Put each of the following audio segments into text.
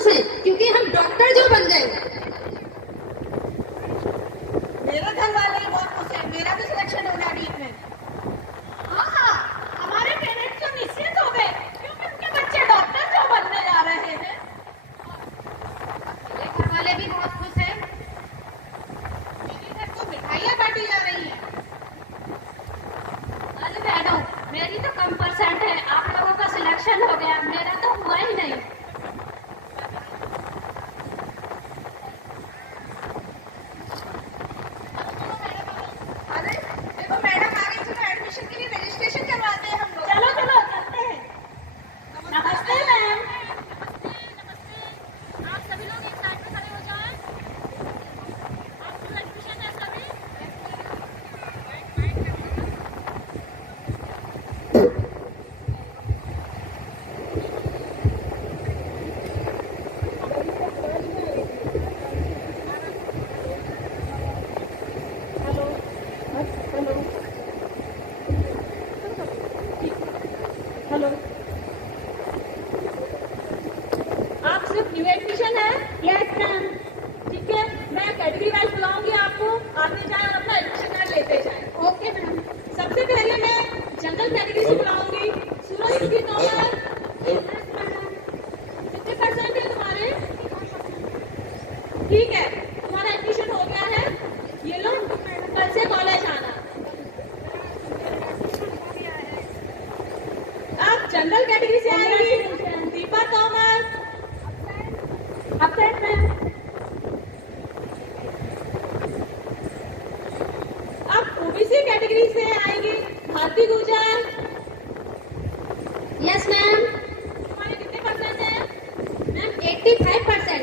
खुश हैं क्योंकि हम डॉक्टर जो बन गए। मेरे घर वाले ही बहुत खुश हैं, मेरा भी सिलेक्शन हो गया नीट में। हाँ, हमारे पेरेंट्स तो निश्चित हो गए क्योंकि उनके बच्चे डॉक्टर जो बनने जा रहे हैं। मेरे घर वाले भी बहुत खुश हैं। मेरे घर तो मिठाइयाँ बांटी जा रही हैं। अरे मैडम, मेरी तो कम परसेंट है, आप लोगों का सिलेक्शन हो गया, मेरा तो हुआ ही नहीं। अरे देखो मैडम, आगे चलो एडमिशन के लिए रजिस्ट्रेशन करवाते हैं हम लोग। चलो चलो चलते हैं। नमस्ते मैम। आप सभी लोग एक साइड में खड़े हो जाएं। आपको एडमिशन है सभी। हेलो, आप सिर्फ न्यू एडमिशन है? Yes ma'am. ठीक है, मैं कैटेगरी वाइज बुलाऊंगी आपको, आते जाए और अपना एडमिशन कार्ड लेते जाए। Okay ma'am. सबसे पहले मैं जनरल कैटेगरी से बुलाऊंगी। सूरज की नंबर कितने परसेंट है तुम्हारे? ठीक है, तुम्हारा एडमिशन हो गया है, ये लो, कल से कॉलेज आना। आप जनरल कैटेगरी से आएंगी। Deepa Tomar absent ma'am. आप ओबीसी कैटेगरी से आएंगी। भारती गुजर। Yes ma'am. तुम्हारे कितने परसेंट है? मैम 85%।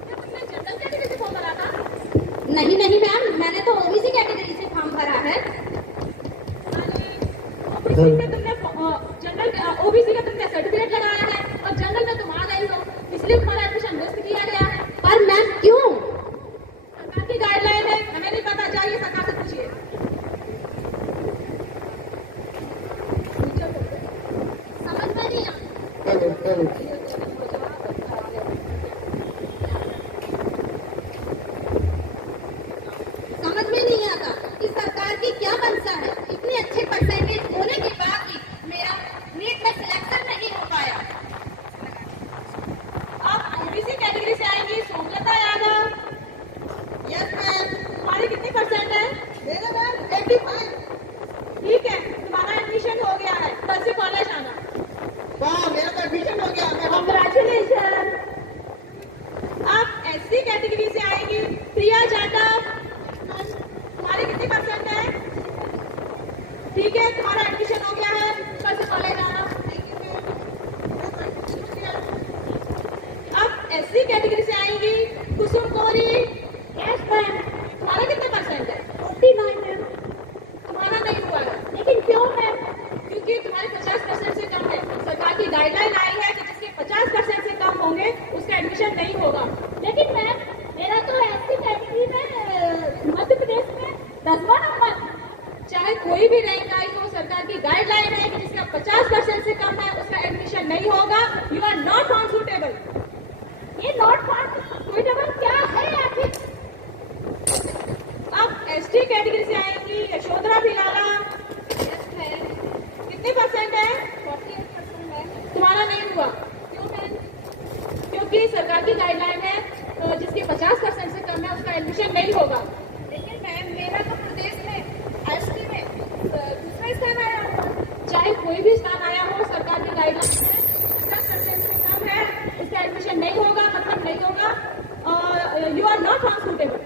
क्या तुमने जनरल कैटेगरी से फॉर्म भरा था? नहीं नहीं मैम, मैंने तो ओबीसी कैटेगरी से फॉर्म भरा है। ओबीसी में तुमने जनरल ओबीसी में तुमने सर्टिफिकेट लगाया है और जनरल में तुम आ गई हो, इसलिए तुम्हारा एडमिशन रद्द किया गया है। पर मैम क्यों? सरकार की गाइडलाइन है, हमें नहीं पता, जाइए सरकार से पूछिए। समझ में नहीं आता। समझ में नहीं आता कि सरकार की क्या मंशा है। इतने अच्छे परसेंटेज होने के बाद भी मेरा नीट में सिलेक्शन नहीं हो पाया। आप ओबीसी कैटेगरी से आएंगी। सोमलता यादव। Yes ma'am. तुम्हारी कितनी परसेंट है? मेरा मैम 85। ठीक है, तुम्हारा एडमिशन हो गया है, कल से कॉलेज आना। वाह, मेरा तो एडमिशन हो गया। कांग्रेचुलेशन। आप एससी कैटेगरी से आएंगी। प्रिया जाटव। तुम्हारी कितनी परसेंट है? ठीक है, तुम्हारा एडमिशन हो गया है, कल से कॉलेज आना। अब एससी कैटेगरी से आएंगी। कुसुम कोरी। Yes ma'am. तुम्हारा कितने परसेंट है? 49 मैम। तुम्हारा नहीं हुआ है। लेकिन क्यों मैम? क्योंकि तुम्हारे 50% से कम है। सरकार की गाइडलाइन आई है कि जिसके 50% से कम होंगे उसका एडमिशन नहीं होगा। लेकिन मैम, मेरा तो एससी कैटेगरी में मध्य प्रदेश में 10वां नंबर। चाहे कोई भी रैंक आई हो, सरकार की गाइडलाइन है कि जिसका 50% से कम है उसका एडमिशन नहीं होगा। You are not found suitable. ये नॉट फाउंड सुटेबल क्या है आखिर? अब एसटी कैटेगरी से आएंगी। यशोधरा भिलाला। कितने परसेंट है? 48% है। तुम्हारा नहीं हुआ। क्यों मैम? क्योंकि सरकार की गाइडलाइन है तो जिसके 50% से कम है उसका एडमिशन नहीं होगा। लेकिन मैम, मेरा तो प्रदेश में एसटी में दूसरा स्थान आया हो। चाहे कोई भी स्थान आया हो, सरकार की गाइडलाइन है 50% से कम है उसका एडमिशन नहीं होगा, मतलब नहीं होगा। You are not found suitable.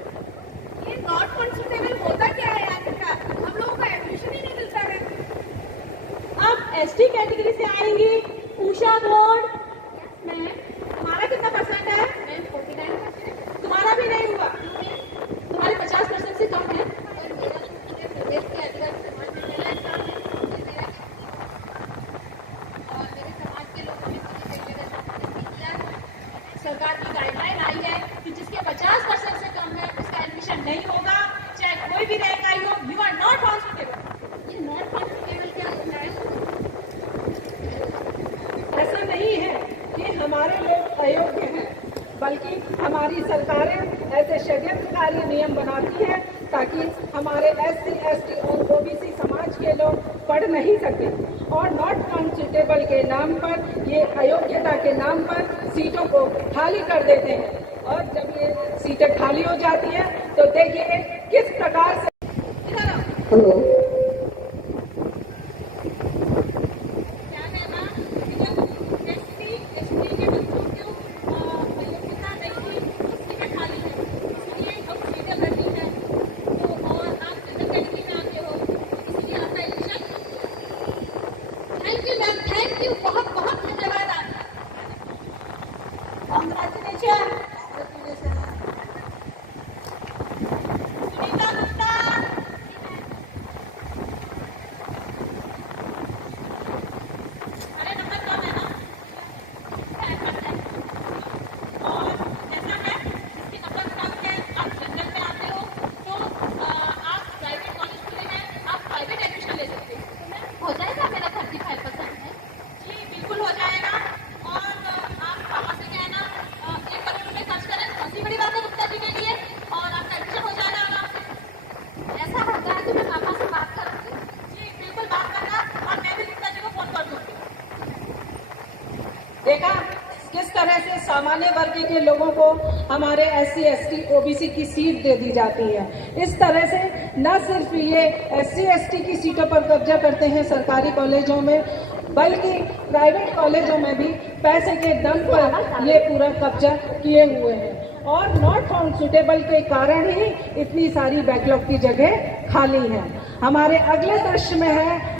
ये नॉट फाउंड सुटेबल होता क्या है आखिरकार? हम लोगों का एडमिशन ही नहीं मिलता है। अब एसटी कैटेगरी से आएंगी। उषा बोर्ड। मैम, तुम्हारा कितना परसेंट है? 49%। तुम्हारा भी नहीं हुआ। तुम्हारे 50% से कम है। सरकार की गाइडलाइन आई है कि जिसके 50% से कम है उसका एडमिशन नहीं होगा, चाहे कोई भी रैंक आई हो। You are not found suitable. ये नॉट फाउंड सुटेबल क्या होता है? ऐसा नहीं है कि हमारे लोग अयोग्य हैं। हमारी सरकारें ऐसे षड्यंत्रकारी नियम बनाती हैं ताकि हमारे SC, ST और OBC समाज के लोग पढ़ नहीं सके और नॉट फाउंड सुटेबल के नाम पर, ये अयोग्यता के नाम पर सीटों को खाली कर देते हैं। और जब ये सीटें खाली हो जाती हैं तो देखिए किस प्रकार से। हेलो, क्या है ना कि जब SC, ST के बच्चों को योग्यता नहीं थी, सीटें खाली है, इसलिए अब सीटें भरनी है। तो और आप जनरल कैटेगरी में आते हो, इसलिए आपका admission. Thank you ma'am, thank you, बहुत बहुत धन्यवाद आपका। कॉन्ग्रेचुलेशन। सुनीता गुप्ता, अरे नंबर कम है ना, और जैसा है इसके नंबर कम है, आप जनरल में आते हो तो आप प्राइवेट कॉलेज खुले हैं, आप प्राइवेट एडमिशन ले सकते हो। तो मैं हो जाएगा मेरा 35% है। जी बिल्कुल हो जाएगा। और आप वहाँ से क्या है ना 1 करोड़ रुपए खर्च करें, कौन सी बड़ी बात है गुप्ता जी के लिए, और आपका एडमिशन हो जाएगा आराम से। ऐसा होता है तो मैं पापा से बात करूंगी। जी बिल्कुल बात करना, और मैं भी गुप्ता जी को फोन कर दूँगी। देखा किस तरह से सामान्य वर्ग के लोगों को हमारे SC, ST, OBC की सीट दे दी जाती है। इस तरह से न सिर्फ ये SC, ST की सीटों पर कब्जा करते हैं सरकारी कॉलेजों में, बल्कि प्राइवेट कॉलेजों में भी पैसे के दम पर ये पूरा कब्जा किए हुए हैं। और नॉट फाउंड सुटेबल के कारण ही इतनी सारी बैकलॉग की जगह खाली है। हमारे अगले दृश्य में है